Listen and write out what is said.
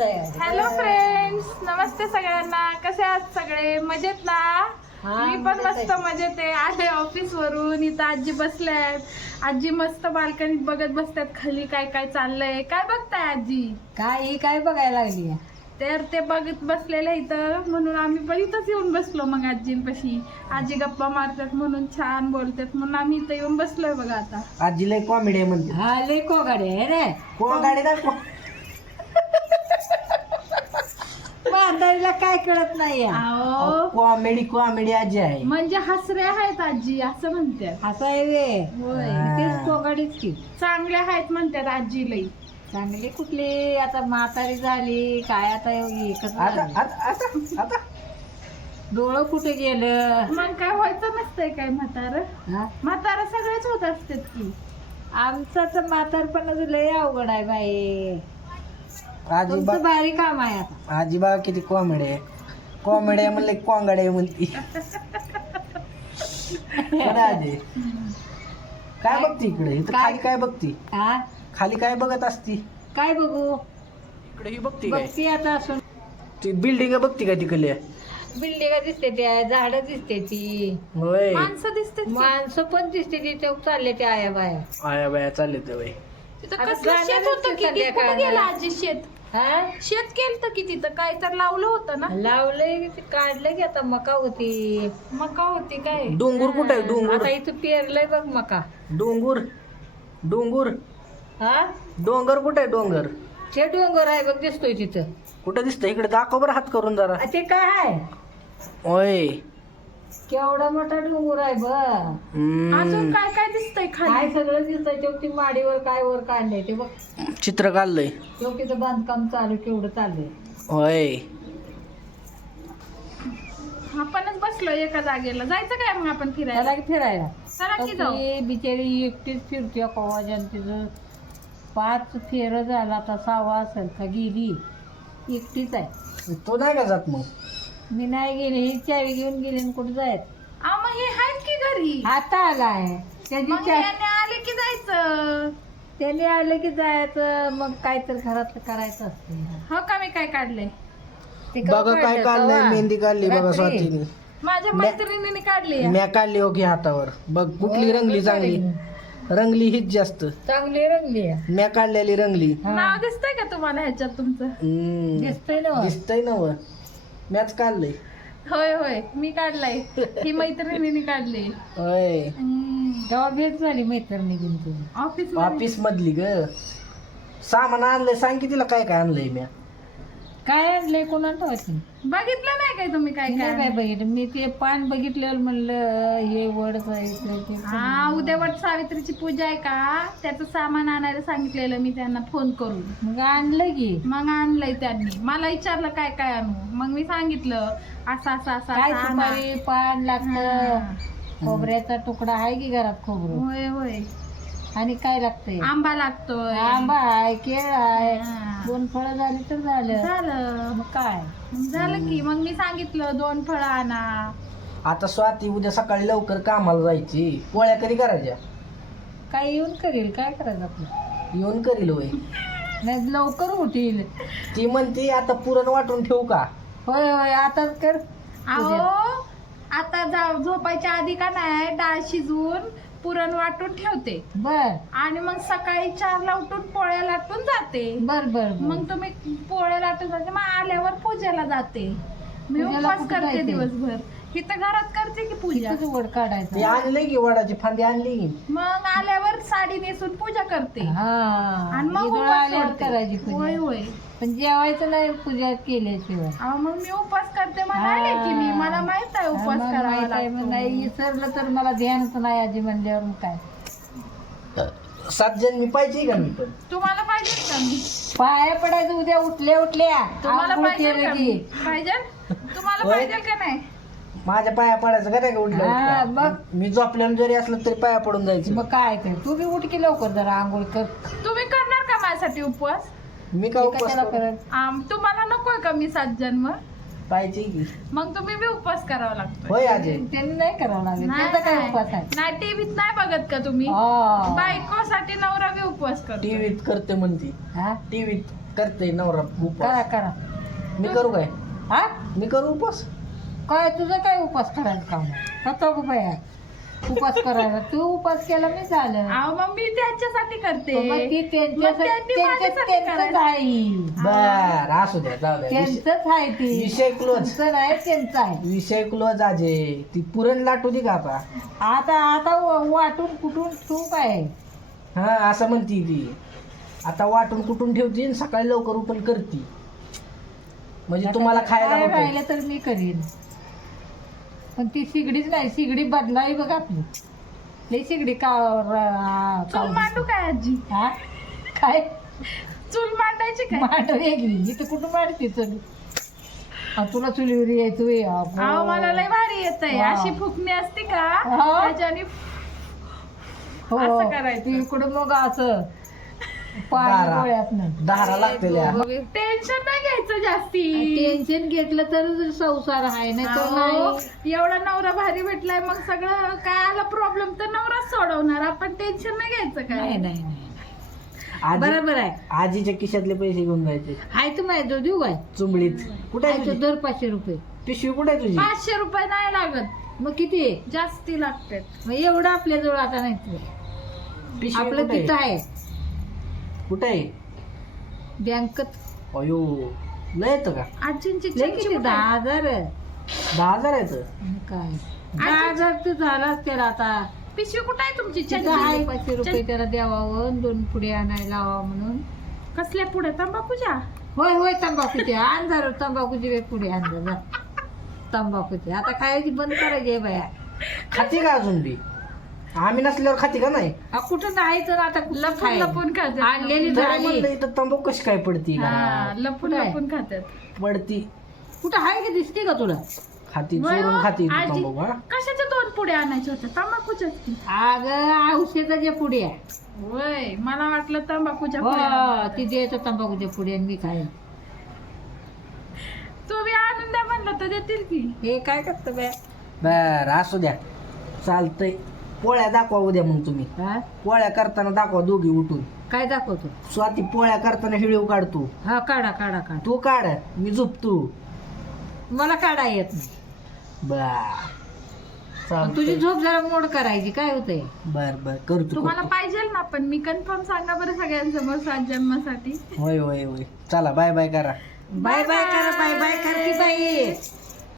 Hello friends नमस्ते सगळ्यांना. कसे आहात सगळे? मजेत ना? मी पण मस्त. मजेत आहे. आले ऑफिस वरून. इथं आजी बसल्यात. आजी मस्त बाल्कनीत बघत बसतात. खाली काय काय चाललंय? काय बघताय आजी? काय ही काय बघायला लागली? तर ते बघत बसलेले इथं. म्हणून आम्ही पण इथंच येऊन बसलो मग आजींपाशी. आजी गप्पा मारतात म्हणून छान बोलतात. म्हणून आम्ही इथं येऊन बसलोय बघा आता. आजीला कॉमेडी म्हणते. हा लय कोगाडे आहे रे. कोण गाडी म्हातारीला काय कळत नाही. अहो. कॉमेडी कॉमेडी आजी आहे. म्हणजे हसरे आहेत आजी असं म्हणतात. असं आहे वे. होय तेच कोगाडीच की. चांगले आहेत म्हणतात आजी लई. चांगली कुठली? आता म्हातारी झाली काय आता एकच आता झालं. आता आता आता. डोळं कुठे गेलं? मग काय व्हायचं नसतंय काय म्हातार? हा? म्हातारा सगळेच होत असतात की. आमचं तर म्हातारपणाचं लय अवघड आहे बाई. आजी बा तुमचं भारी काम आहे आता. आजी बा किती कॉमेडी आहे. कॉमेडी आहे म्हणले कोंगाडी आहे म्हणती. आजी? काय बघती इकडे? इथं काय? खाली काय बघती? हा? खाली काय बघत असती? काय बघू? इकडे ही बघती काय? बघती आता असून. ती बिल्डिंग बघती का तिकडल्या बिल्डिंग दिसते त्या झाडं दिसते ती. होय. माणसं दिसतात की. माणसं पण दिसते ती चौक चालले त्या आया बाया. आया बाया चालले ते बाई. तिथं आता कसलं जाणार शेत होतं की? कुठं संध्याकाळला. गेलं आजी शेत? हा? शेत केलं की तिथं? काय तर लावलं होतं ना? लावलंय ते काढलं की आता मका होती. मका होती काय? डोंगर कुठं आहे? डोंगर? आता इथं पेरलंय बघ मका. डोंगर. डोंगर. हा? डोंगर कुठं आहे डोंगर? ते डोंगर आहे बघ दिसतोय तिथं. कुठं दिसतं इकडे दाखव बरं हात करून जरा. आ, ते काय आहे? ओय. केवढा मोठा डोंगर आहे बघ. हम्म. अजून काय काय दिसतंय काय खाली सगळं दिसतंय ती माडीवर काय वर काढलंय ते बघ. चित्र काढलंय. तिथं बांधकाम चालू केवढं चाललंय होय. आपणच बसलो एका जागेला. जायचं काय मग आपण फिरायला? त्याला की फिरायला. चला की जाऊ. ती बिचारी एकटीच फिरते कवाजन तिचं पाच फेर झाला आता सहावा असेल का गेली. एकटीच आहे. तो नाही का जात मग? मी नाही गेले ही चावी घेऊन गेली आणि कुठे जायत आ, मग हे आहेत की घरी? आता आलाय त्याची मग चा- याने आले की जायचं? त्याने आलं की जायचं मग काय तर घरातलं करायचं असते. हो का? मी काय काढलंय? ते केव्हा बघा काय काढलं काढलंय? मेहंदी काढली बघा रात्री. स्वातीने. माझ्या मैत्रिणीने काढली म्या काढली ओके हातावर. बघ कुठली रंगली चांगली. रंगली हीच जास्त. चांगली रंगली आहे. म्या काढलेली रंगली. हा. नाव दिसतंय का तुम्हाला ह्याच्यात तुमचं? हम्म. दिसतंय ना दिसतंय ना व मॅच काढलंय. होय होय. मी काढलाय. ही मैत्रिणीने काढली. होय. तेव्हा भेट झाली मैत्रिणी ऑफिस ऑफिस मधली ग. सामान आणलंय. सांग की तिला काय काय आणलंय म्या? काय आणलंय कोणाला ठेवायची बघितलं नाही काय तुम्ही काय काय? काय बघितलं? मी ते पान बघितलेलं म्हणलं हे वड जायचं ते. हा उद्या वट सावित्रीची पूजा आहे का? त्याचं सामान आणायला सांगितलेलं मी त्यांना फोन करून. मग आणलं की. मग आणलंय त्यांनी. मला विचारलं काय काय आणू? मग मी सांगितलं असं असं असं काय असं आणा. सुपारी पान लागतं. हा. खोबऱ्याचा तुकडा आहे की घरात खोबरं? होय होय. आणि काय लागतंय? आंबा लागतोय. आंबा आहे केळ आहे. हा. दोन फळं झाली तर झालं. झालं. मग काय? झालं की मग मी सांगितलं दोन फळं आणा. आता स्वाती उद्या सकाळी लवकर कामाला जायची. पोळ्या कधी करायच्या? काय येऊन करेल? काय करायचं आपलं? येऊन करील होय. नाही लवकर उठील. ती म्हणते आता पुरण वाटून ठेवू का? होय होय आताच कर. अहो आता जा झोपायच्या आधी का नाही डाळ शिजवून पुरण वाटून ठेवते. बर. आणि मग सकाळी चारला उठून पोळ्या लाटून जाते. बर बर. मग तुम्ही पोळ्या लाटून जाते. मग आल्यावर पूजेला जाते. मी पूजेला उपवास कुठं करते जायचंय? दिवसभर. इथं घरात करते की पूजा. वड ती काढायचं आणली की वडाची फांदी आणली की. मग नेसून पूजा करते. हा. आणि मग सोडते. करायची होय पूजा. होय पण जेवायचं नाही पूजा केल्याशिवाय. अहो, मग मी उपवास करते म्हणाले की मी. मला माहीत आहे हा, उपवास मग करावा माहीत आहे, मग नाही लागतो विसरलं तर मला ध्यानच नाही आजी म्हणल्यावर मग काय सात जण मी पाहिजे का मी पण? तुम्हाला पाहिजे का मी? पाया पडायचं उद्या उठल्या उठल्या. तुम्हाला आंघोळ पाहिजे केलं का की. मी? पाहिजे? तुम्हाला होय. पाहिजे का नाही? माझ्या पाया पडायचं का नाही का हा, उठलं? मग? मी झोपल्यानं जरी असलं तरी पाया पडून जायचं. मग काय ते? तू बी उठ की लवकर जरा आंघोळ कर. तुम्ही करणार का माझ्यासाठी उपवास? मी का उपवास कशाला करू? करत? आम तुम्हाला नकोय का मी सात जन्म? पाहिजे की? मग तुम्ही बी उपवास करावा लागतो होय अजय त्यांनी नाही करावं लागेल त्याचा काय उपास आहे? नाही टीव्हीत नाही बघत का तुम्ही? हा. बायकोसाठी नवरा बी उपवास करतो टीव्हीत करते म्हणती. हा? टीव्हीत करते नवरा करा उपास करा. मी करू काय? हा? मी करू उपास काय तुझं काय उपास करायचं काम? होतो गो बाया उपास करायला. तू उपास केला मी झालं. अहो मग मी त्यांच्यासाठी करते. मग ती त्यांच्या मग त्यांनी त्यांच्या- माझ्यासाठी त्यांचंच करायचं. आहे. बर असू द्या जाऊ द्या. विषय- त्यांचंच आहे ती. विषय क्लोज तुमचं नाही त्यांचं आहे. विषय क्लोज आजे. ती पुरण लाटू दे का आता आता आता व- वाटून कुठून तू काय हा असं म्हणती ती. आता वाटून कुठून ठेवती आणि सकाळी लवकर उठून करती. म्हणजे तुम्हाला खायला काय होतं राहिलं तर मी करीन. पण ती सिगडीच नाही सिगडी बदलावी बघ आपली. लई सिगडी का चूल मांडू काय आजी? हा? काय? चूल मांडायची काय? मांड वेगळी. इथं कुठं मांडते चल? हा, तुला चुलीवर यायचो ये, अगो. अहो मला लय भारी येत आहे. अशी फुकणी असते का? हा. त्याच्याने हो. असं करायचं. इकडं मग असं पाणी दारा. नाही. दारा लागतेल्या. टेन्शन नाही घ्यायचं जास्ती. टेन्शन घेतलं तर संसार आहे नाही तर अहो, नाही. एवढा नवरा भारी भेटलाय मग सगळं काय आला प्रॉब्लेम तर नवराच सोडवणार. आपण टेन्शन नाही घ्यायचं काय? नाही नाही आजी बरोबर आहे. आजीच्या खिशातले पैसे घेऊन जायचे. आहे तर माहिती जो देऊ काय चुंबडीत. कुठे आहे तो तुझी? दर पाचशे रुपये. पिशवी कुठे आहे तुझी? पाचशे रुपये नाही लागत. मग किती आहे? जास्ती लागतात. मग एवढं आपल्या जवळ आता नाही ते. पिशवी आपलं कुठे तिथं आहे? आहे. कुठे आहे? बँकत. अयो लय येतं का? आजींची लय किती दहा? हजार आहे. दहा हजार येतं काय? दहा हजार तर झालाच त्याला आता. पिशवी कुठे आहे तुमची? चमची? पाचशे रुपये त्याला द्यावावं आणि दोन पुढे आणायला लावा म्हणून. कसल्या पुढे? तंबाखूच्या? होय होय तंबाखूचे. अंधार तंबाखूचे वे पुढे अंधार तंबाखूचे. आता खायची बंद करायची आहे बाया. खाती का अजून बी? आम्ही नसल्यावर खाती का नाही? आ, कुठं नाही तर आता? लपून? लपून खातात. आणलेली तरी झाली म्हणलं इथं तंबाखू कशी काय पडती? हा? लपून? लपून खातात. पडती. कुठं आहे का दिसते का तुला? खाती वय चोरून हो, खाती इथं आजी तंबाखू हा? कशाच्या दोन पुढे तंबाखूच्याच की. अगं औषधाच्या पुढे आहे. वय मला वाटलं तंबाखूच्या पुढे हो, आणायच्या ती द्यायचं तंबाखूच्या पुढे आणि मी काय. तुम्ही आणून द्या म्हणलं तर देतील की. हे काय करतं बाय बर असू द्या. चालतंय. पोळ्या दाखवा उद्या मग तुम्ही. हा? पोळ्या करताना दाखवा दोघी उठून. काय दाखवतो? स्वाती पोळ्या करताना हिळीव काढतो हा काढा काढा काढा. तू काढ मी झोपतो. मला काढा येत नाही. पण तुझी झोप जरा मोड करायची काय होतंय? बर बर करतो तुम्हाला करतो. पाहिजे ना पण मी कन्फर्म सांगा बरं सगळ्यांसमोर सात जन्मासाठी. होय होय होय. चला बाय बाय करा. बाय बाय करा बाय बाय कर की बाई.